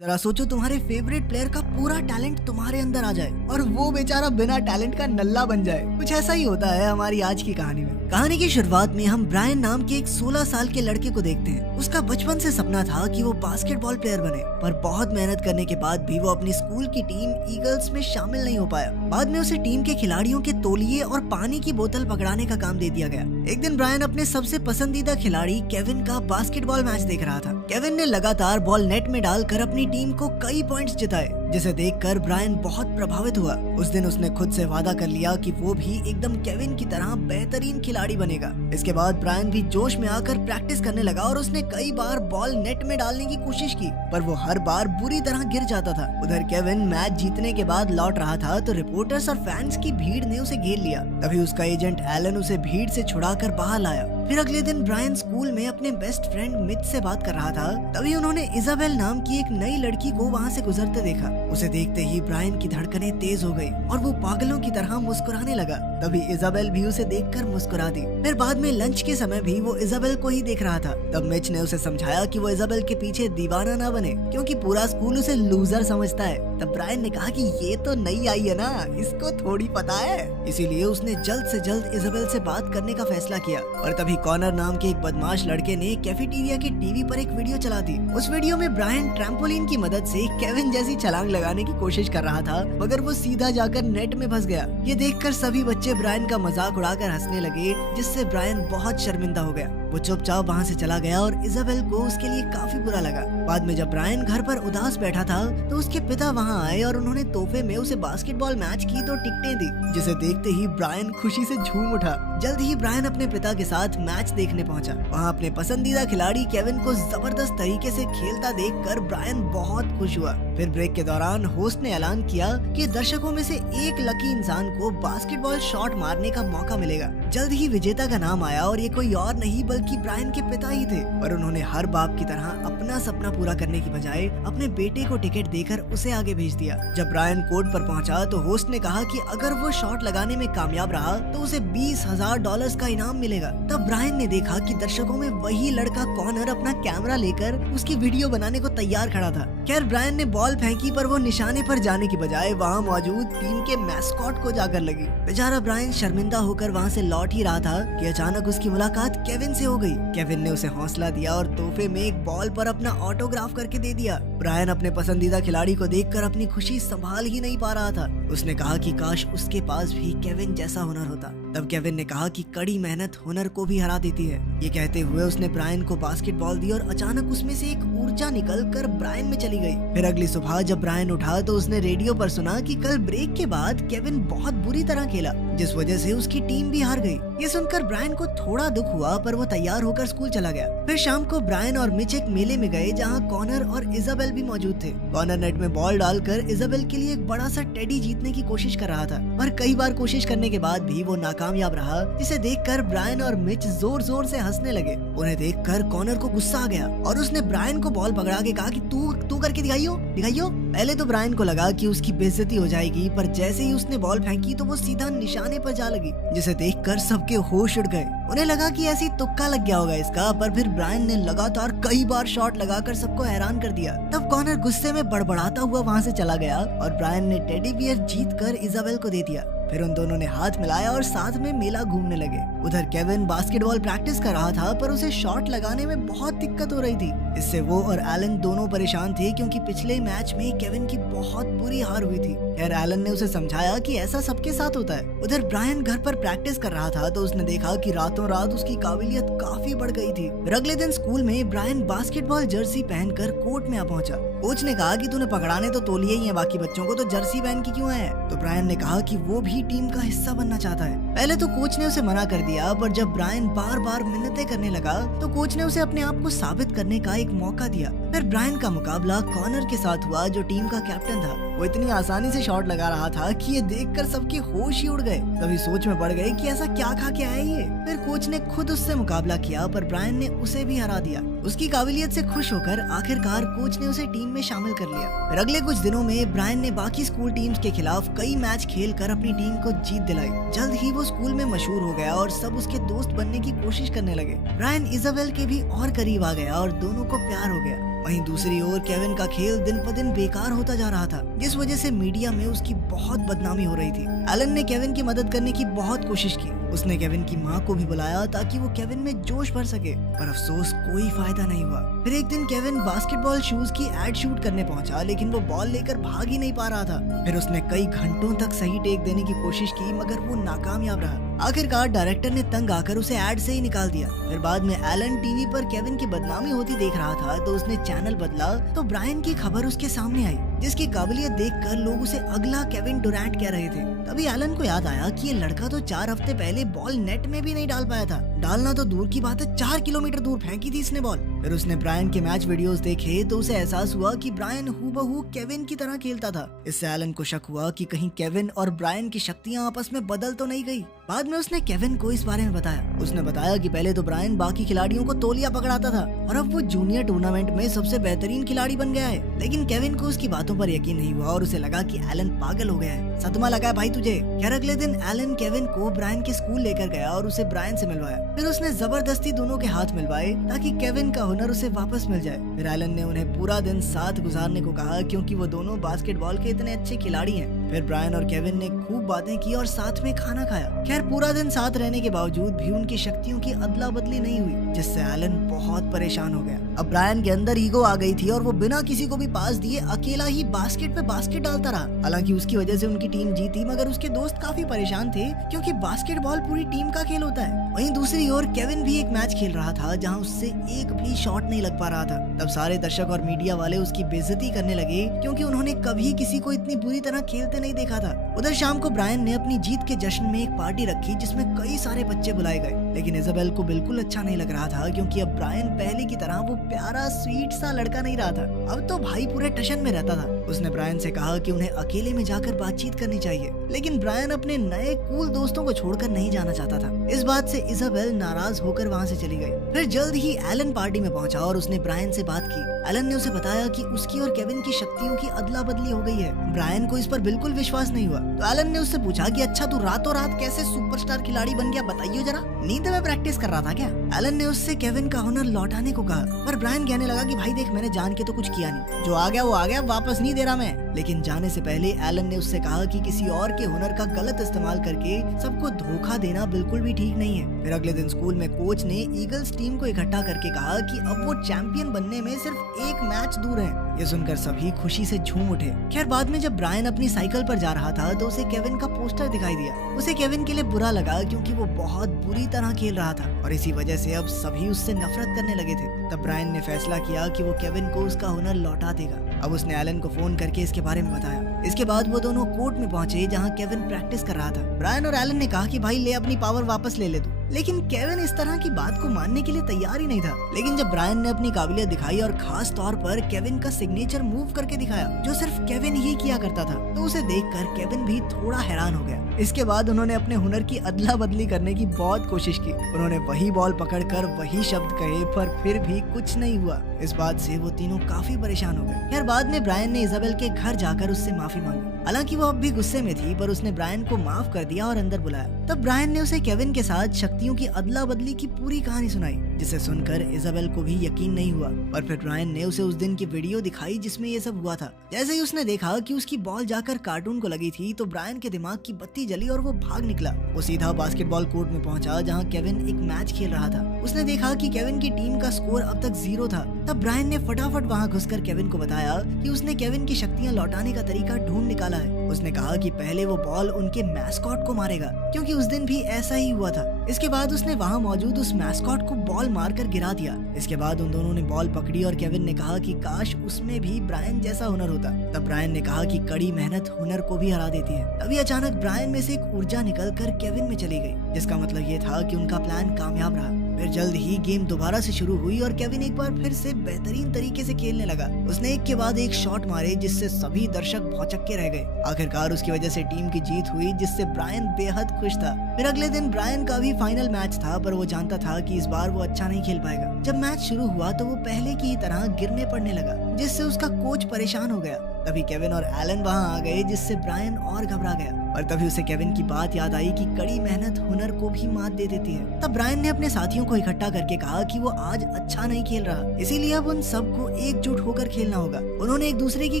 जरा सोचो तुम्हारे फेवरेट प्लेयर का पूरा टैलेंट तुम्हारे अंदर आ जाए और वो बेचारा बिना टैलेंट का नल्ला बन जाए। कुछ ऐसा ही होता है हमारी आज की कहानी में। कहानी की शुरुआत में हम ब्रायन नाम के एक 16 साल के लड़के को देखते हैं। उसका बचपन से सपना था कि वो बास्केटबॉल प्लेयर बने, पर बहुत मेहनत करने के बाद भी वो अपनी स्कूल की टीम ईगल्स में शामिल नहीं हो पाया। बाद में उसे टीम के खिलाड़ियों के तौलिए और पानी की बोतल पकड़ाने का काम दे दिया गया। एक दिन ब्रायन अपने सबसे पसंदीदा खिलाड़ी केविन का बास्केटबॉल मैच देख रहा था। केविन ने लगातार बॉल नेट में डालकर अपनी टीम को कई पॉइंट्स जिताए, जिसे देखकर ब्रायन बहुत प्रभावित हुआ। उस दिन उसने खुद से वादा कर लिया कि वो भी एकदम केविन की तरह बेहतरीन खिलाड़ी बनेगा। इसके बाद ब्रायन भी जोश में आकर प्रैक्टिस करने लगा और उसने कई बार बॉल नेट में डालने की कोशिश की, पर वो हर बार बुरी तरह गिर जाता था। उधर केविन मैच जीतने के बाद लौट रहा था तो रिपोर्टर्स और फैंस की भीड़ ने उसे घेर लिया। तभी उसका एजेंट एलन उसे भीड़ से छुड़ाकर बाहर लाया। फिर अगले दिन ब्रायन स्कूल में अपने बेस्ट फ्रेंड मिथ से बात कर रहा था। तभी उन्होंने इजाबेल नाम की एक नई लड़की को वहाँ से गुजरते देखा। उसे देखते ही ब्रायन की धड़कनें तेज हो गई और वो पागलों की तरह मुस्कुराने लगा। तभी इजाबेल भी उसे देखकर मुस्कुरा दी। फिर बाद में लंच के समय भी वो इजाबेल को ही देख रहा था। तब मिच ने उसे समझाया कि वो इजाबेल के पीछे दीवाना ना बने, क्योंकि पूरा स्कूल उसे लूजर समझता है। तब ब्रायन ने कहा कि ये तो नई आई है ना, इसको थोड़ी पता है। इसीलिए उसने जल्द से जल्द इजाबेल से बात करने का फैसला किया। और तभी कॉनर नाम के एक बदमाश लड़के ने कैफेटेरिया की टीवी पर एक वीडियो चला दी। उस वीडियो में ब्रायन ट्रैम्पोलिन की मदद से केविन जैसी छलांग लगाने की कोशिश कर रहा था, मगर वो सीधा जाकर नेट में फंस गया। ये देखकर सभी बच्चे ब्रायन का मजाक उड़ाकर हंसने लगे, जिससे ब्रायन बहुत शर्मिंदा हो गया। वो चुपचाप वहाँ से चला गया और इजाबेल को उसके लिए काफी बुरा लगा। बाद में जब ब्रायन घर पर उदास बैठा था तो उसके पिता वहाँ आए और उन्होंने तोहफे में उसे बास्केटबॉल मैच की 2 टिकटें दी, जिसे देखते ही ब्रायन खुशी से झूम उठा। जल्द ही ब्रायन अपने पिता के साथ मैच देखने पहुंचा। वहाँ अपने पसंदीदा खिलाड़ी केविन को जबरदस्त तरीके से खेलता देखकर ब्रायन बहुत खुश हुआ। फिर ब्रेक के दौरान होस्ट ने ऐलान किया कि दर्शकों में से एक लकी इंसान को बास्केटबॉल शॉट मारने का मौका मिलेगा। जल्द ही विजेता का नाम आया और ये कोई और नहीं बल्कि ब्रायन के पिता ही थे। पर उन्होंने हर बाप की तरह अपना सपना पूरा करने की बजाय अपने बेटे को टिकट देकर उसे आगे भेज दिया। जब ब्रायन कोर्ट पर पहुंचा तो होस्ट ने कहा कि अगर वो शॉट लगाने में कामयाब रहा तो उसे $20,000 का इनाम मिलेगा। तब ब्रायन ने देखा कि दर्शकों में वही लड़का कॉनर अपना कैमरा लेकर उसकी वीडियो बनाने को तैयार खड़ा था। खैर ब्रायन ने बॉल फेंकी, पर वो निशाने पर जाने की बजाय वहाँ मौजूद टीम के मैस्कॉट को जाकर लगी। बेचारा ब्रायन शर्मिंदा होकर वहाँ से लौट ही रहा था कि अचानक उसकी मुलाकात केविन से हो गई। केविन ने उसे हौसला दिया और तोहफे में एक बॉल पर अपना ऑटोग्राफ करके दे दिया। ब्रायन अपने पसंदीदा खिलाड़ी को देखकर अपनी खुशी संभाल ही नहीं पा रहा था। उसने कहा कि काश उसके पास भी केविन जैसा हुनर होता। तब केविन ने कहा कि कड़ी मेहनत हुनर को भी हरा देती है। ये कहते हुए उसने ब्रायन को बास्केटबॉल दी और अचानक उसमें से एक ऊर्जा निकलकर ब्रायन में चली गई। फिर अगली सुबह जब ब्रायन उठा तो उसने रेडियो पर सुना कि कल ब्रेक के बाद केविन बहुत बुरी तरह खेला, जिस वजह से उसकी टीम भी हार गई। ये सुनकर ब्रायन को थोड़ा दुख हुआ, पर वो तैयार होकर स्कूल चला गया। फिर शाम को ब्रायन और मिच एक मेले में गए जहाँ कॉनर और इजाबेल भी मौजूद थे। कॉनर नेट में बॉल डालकर इजाबेल के लिए एक बड़ा सा टेडी जीतने की कोशिश कर रहा था, पर कई बार कोशिश करने के बाद भी वो नाकामयाब रहा, जिसे देखकर ब्रायन और मिच जोर जोर से हंसने लगे। उन्हें देखकर कॉनर को गुस्सा आ गया और उसने ब्रायन को बॉल पकड़ा के कहा कि तू करके दिखाइयो। पहले तो ब्रायन को लगा कि उसकी बेइज्जती हो जाएगी, पर जैसे ही उसने बॉल फेंकी तो वो सीधा निशाने पर जा लगी, जिसे देखकर सबके होश उड़ गए। उन्हें लगा कि ऐसी तुक्का लग गया होगा इसका, पर फिर ब्रायन ने लगातार कई बार शॉट लगाकर सबको हैरान कर दिया। तब कॉनर गुस्से में बड़बड़ाता हुआ वहाँ से चला गया और ब्रायन ने टेडी बियर जीतकर इजाबेल को दे दिया। फिर उन दोनों ने हाथ मिलाया और साथ में मेला घूमने लगे। उधर केविन बास्केटबॉल प्रैक्टिस कर रहा था, पर उसे शॉट लगाने में बहुत दिक्कत हो रही थी। इससे वो और एलन दोनों परेशान थे, क्योंकि पिछले मैच में केविन की बहुत बुरी हार हुई थी। खैर एलन ने उसे समझाया कि ऐसा सबके साथ होता है। उधर ब्रायन घर पर प्रैक्टिस कर रहा था तो उसने देखा कि रातों रात उसकी काबिलियत काफी बढ़ गई थी। फिर अगले दिन स्कूल में ब्रायन बास्केटबॉल जर्सी पहनकर कोर्ट में आ पहुंचा। कोच ने कहा कि तूने पकड़ाने तो तौलिए ही है बाकी बच्चों को, तो जर्सी पहन के क्यों आया है? तो ब्रायन ने कहा कि वो भी टीम का हिस्सा बनना चाहता है। पहले तो कोच ने उसे मना कर दिया, पर जब ब्रायन बार बार मिन्नतें करने लगा तो कोच ने उसे अपने आप को साबित करने का एक मौका दिया। फिर ब्रायन का मुकाबला कॉनर के साथ हुआ, जो टीम का कैप्टन था। वो इतनी आसानी से शॉट लगा रहा था कि ये देखकर सबके होश ही उड़ गए। तभी सोच में पड़ गए कि ऐसा क्या खा के आया ये। फिर कोच ने खुद उससे मुकाबला किया, पर ब्रायन ने उसे भी हरा दिया। उसकी काबिलियत से खुश होकर आखिरकार कोच ने उसे टीम में शामिल कर लिया। फिर अगले कुछ दिनों में ब्रायन ने बाकी स्कूल टीम्स के खिलाफ कई मैच खेलकर अपनी टीम को जीत दिलाई। जल्द ही वो स्कूल में मशहूर हो गया और सब उसके दोस्त बनने की कोशिश करने लगे। ब्रायन इजाबेल के भी और करीब आ गया और दोनों को प्यार हो गया। वहीं दूसरी ओर केविन का खेल दिन ब दिन बेकार होता जा रहा था, जिस वजह से मीडिया में उसकी बहुत बदनामी हो रही थी। एलन ने केविन की मदद करने की बहुत कोशिश की। उसने केविन की माँ को भी बुलाया ताकि वो केविन में जोश भर सके, पर अफसोस कोई फायदा नहीं हुआ। फिर एक दिन केविन बास्केटबॉल शूज की एड शूट करने पहुंचा, लेकिन वो बॉल लेकर भाग ही नहीं पा रहा था। फिर उसने कई घंटों तक सही टेक देने की कोशिश की, मगर वो नाकामयाब रहा। आखिरकार डायरेक्टर ने तंग आकर उसे एड से ही निकाल दिया। फिर बाद में एलन टीवी पर केविन की बदनामी होती देख रहा था, तो उसने चैनल बदला तो ब्रायन की खबर उसके सामने आई, जिसकी काबिलियत देखकर लोग उसे अगला केविन डुरैंट कह रहे थे। तभी एलन को याद आया कि ये लड़का तो 4 हफ्ते पहले बॉल नेट में भी नहीं डाल पाया था। डालना तो दूर की बात है, 4 किलोमीटर दूर फेंकी थी इसने बॉल। फिर उसने ब्रायन के मैच वीडियोस देखे तो उसे एहसास हुआ कि ब्रायन हूबहू केविन की तरह खेलता था। इससे एलन को शक हुआ कि कहीं केविन और ब्रायन की शक्तियां आपस में बदल तो नहीं गई। बाद में उसने केविन को इस बारे में बताया। उसने बताया कि पहले तो ब्रायन बाकी खिलाड़ियों को तौलिया पकड़ाता था और अब वो जूनियर टूर्नामेंट में सबसे बेहतरीन खिलाड़ी बन गया है। लेकिन केविन को उसकी बातों पर यकीन नहीं हुआ और उसे लगा कि एलन पागल हो गया है। सदमा लगा है भाई तुझे। खैर अगले दिन एलन केविन को ब्रायन के स्कूल लेकर गया और उसे ब्रायन से मिलवाया। फिर उसने जबरदस्ती दोनों के हाथ मिलवाए ताकि केविन का हुनर उसे वापस मिल जाए। फिर एलन ने उन्हें पूरा दिन साथ गुजारने को कहा, क्योंकि वो दोनों बास्केटबॉल के इतने अच्छे खिलाड़ी हैं। फिर ब्रायन और केविन ने खूब बातें की और साथ में खाना खाया। खैर पूरा दिन साथ रहने के बावजूद भी उनकी शक्तियों की अदला बदली नहीं हुई, जिससे एलन बहुत परेशान हो गया। अब ब्रायन के अंदर ईगो आ गई थी और वो बिना किसी को भी पास दिए अकेला ही बास्केट पे बास्केट डालता रहा। हालांकि उसकी वजह से उनकी टीम जीती, मगर उसके दोस्त काफी परेशान थे, क्योंकि बास्केटबॉल पूरी टीम का खेल होता है। वहीं दूसरी ओर केविन भी एक मैच खेल रहा था जहां उससे एक भी शॉट नहीं लग पा रहा था। तब सारे दर्शक और मीडिया वाले उसकी बेइज्जती करने लगे, क्योंकि उन्होंने कभी किसी को इतनी बुरी तरह खेलते नहीं देखा था। उधर शाम को ब्रायन ने अपनी जीत के जश्न में एक पार्टी रखी, जिसमें कई सारे बच्चे बुलाए गए। लेकिन इजाबेल को बिल्कुल अच्छा नहीं लग रहा था, क्योंकि अब ब्रायन पहले की तरह वो प्यारा स्वीट सा लड़का नहीं रहा था। अब तो भाई पूरे टशन में रहता था। उसने ब्रायन से कहा कि उन्हें अकेले में जाकर बातचीत करनी चाहिए, लेकिन ब्रायन अपने नए कूल दोस्तों को छोड़कर नहीं जाना चाहता था। इस बात से इजाबेल नाराज होकर वहाँ से चली गई। फिर जल्द ही एलन पार्टी में पहुंचा और उसने ब्रायन से बात की। एलन ने उसे बताया कि उसकी और केविन की शक्तियों की अदला बदली हो गई है। ब्रायन को इस पर बिल्कुल विश्वास नहीं हुआ, तो एलन ने उससे पूछा कि अच्छा तू रातों रात कैसे सुपरस्टार खिलाड़ी बन गया, बताइए जरा, नींद में प्रैक्टिस कर रहा था क्या? एलन ने उससे केविन का हुनर लौटाने को कहा, पर ब्रायन कहने लगा कि भाई देख, मैंने जान के तो कुछ किया नहीं, जो आ गया वो आ गया, वापस नहीं दे रहा मैं। लेकिन जाने से पहले एलन ने उससे कहा कि किसी और के हुनर का गलत इस्तेमाल करके सबको धोखा देना बिल्कुल भी ठीक नहीं है। फिर अगले दिन स्कूल में कोच ने ईगल्स टीम को इकट्ठा करके कहा कि अब वो चैंपियन बनने में सिर्फ एक मैच दूर है। ये सुनकर सभी खुशी से झूम उठे। खैर बाद में जब ब्रायन अपनी साइकिल पर जा रहा था तो उसे केविन का पोस्टर दिखाई दिया। उसे केविन के लिए बुरा लगा, क्योंकि वो बहुत बुरी तरह खेल रहा था और इसी वजह से अब सभी उससे नफरत करने लगे थे। तब ब्रायन ने फैसला किया कि वो केविन को उसका हुनर लौटा देगा। अब उसने एलन को फोन करके इसके बारे में बताया। इसके बाद वो दोनों कोर्ट में पहुंचे, जहाँ केविन प्रैक्टिस कर रहा था। ब्रायन और एलन ने कहा कि भाई ले अपनी पावर वापस ले ले तू, लेकिन केविन इस तरह की बात को मानने के लिए तैयार ही नहीं था। लेकिन जब ब्रायन ने अपनी काबिलियत दिखाई और खास तौर पर केविन का सिग्नेचर मूव करके दिखाया, जो सिर्फ केविन ही किया करता था, तो उसे देखकर केविन भी थोड़ा हैरान हो गया। इसके बाद उन्होंने अपने हुनर की अदला बदली करने की बहुत कोशिश की। उन्होंने वही बॉल पकड़कर वही शब्द कहे, पर फिर भी कुछ नहीं हुआ। इस बात से वो तीनों काफी परेशान हो गए। खैर बाद में ब्रायन ने इजाबेल के घर जाकर उससे माफी मांगी। हालांकि वो अब भी गुस्से में थी, पर उसने ब्रायन को माफ कर दिया और अंदर बुलाया। तब ब्रायन ने उसे केविन के साथ शक्तियों की अदला बदली की पूरी कहानी सुनाई, जिसे सुनकर इजाबेल को भी यकीन नहीं हुआ। और फिर ब्रायन ने उसे उस दिन की वीडियो दिखाई जिसमें ये सब हुआ था। जैसे ही उसने देखा कि उसकी बॉल जाकर कार्टून को लगी थी, तो ब्रायन के दिमाग की बत्ती जली और वो भाग निकला। वो सीधा बास्केटबॉल कोर्ट में पहुंचा, जहां केविन एक मैच खेल रहा था। उसने देखा कि केविन की टीम का स्कोर अब तक 0 था। तब ब्रायन ने फटाफट वहां घुसकर केविन को बताया कि उसने केविन की शक्तियां लौटाने का तरीका ढूंढ निकाला है। उसने कहा कि पहले वो बॉल उनके मैस्कॉट को मारेगा, क्योंकि उस दिन भी ऐसा ही हुआ था। इसके बाद उसने वहां मौजूद उस मैस्कॉट को बॉल मारकर गिरा दिया। इसके बाद उन दोनों ने बॉल पकड़ी और केविन ने कहा कि काश उसमें भी ब्रायन जैसा हुनर होता। तब ब्रायन ने कहा कि कड़ी मेहनत हुनर को भी हरा देती है। तभी अचानक ब्रायन में से एक ऊर्जा निकलकर केविन में चली गई, जिसका मतलब ये था कि उनका प्लान कामयाब रहा। फिर जल्द ही गेम दोबारा से शुरू हुई और केविन एक बार फिर से बेहतरीन तरीके से खेलने लगा। उसने एक के बाद एक शॉट मारे, जिससे सभी दर्शक भौचक्के रह गए। आखिरकार उसकी वजह से टीम की जीत हुई, जिससे ब्रायन बेहद खुश था। फिर अगले दिन ब्रायन का भी फाइनल मैच था, पर वो जानता था कि इस बार वो अच्छा नहीं खेल पाएगा। जब मैच शुरू हुआ तो वो पहले की ही तरह गिरने पड़ने लगा, जिससे उसका कोच परेशान हो गया। तभी केविन और एलन वहाँ आ गए, जिससे ब्रायन और घबरा गया। और तभी उसे केविन की बात याद आई कि कड़ी मेहनत हुनर को भी मात दे देती है। तब ब्रायन ने अपने साथियों को इकट्ठा करके कहा कि वो आज अच्छा नहीं खेल रहा, इसीलिए अब उन सबको एकजुट होकर खेलना होगा। उन्होंने एक दूसरे की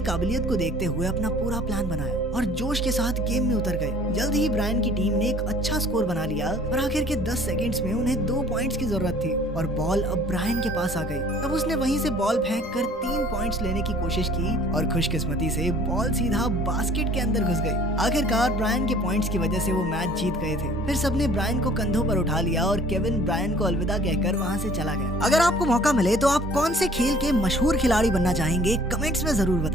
काबिलियत को देखते हुए अपना पूरा प्लान बनाया और जोश के साथ गेम में उतर गए। जल्द ही ब्रायन की टीम ने एक अच्छा स्कोर बना लिया और आखिर के 10 सेकंड्स में उन्हें 2 पॉइंट्स की जरूरत थी और बॉल अब ब्रायन के पास आ गई। तब उसने वहीं से बॉल फेंक कर 3 पॉइंट्स लेने की कोशिश की और खुशकिस्मती से बॉल सीधा बास्केट के अंदर घुस गई। आखिरकार ब्रायन के पॉइंट्स की वजह से वो मैच जीत गए थे। फिर सबने ब्रायन को कंधों पर उठा लिया और केविन ब्रायन को अलविदा कहकर वहाँ से चला गया। अगर आपको मौका मिले तो आप कौन से खेल के मशहूर खिलाड़ी बनना चाहेंगे, कमेंट्स में जरूर बताएं।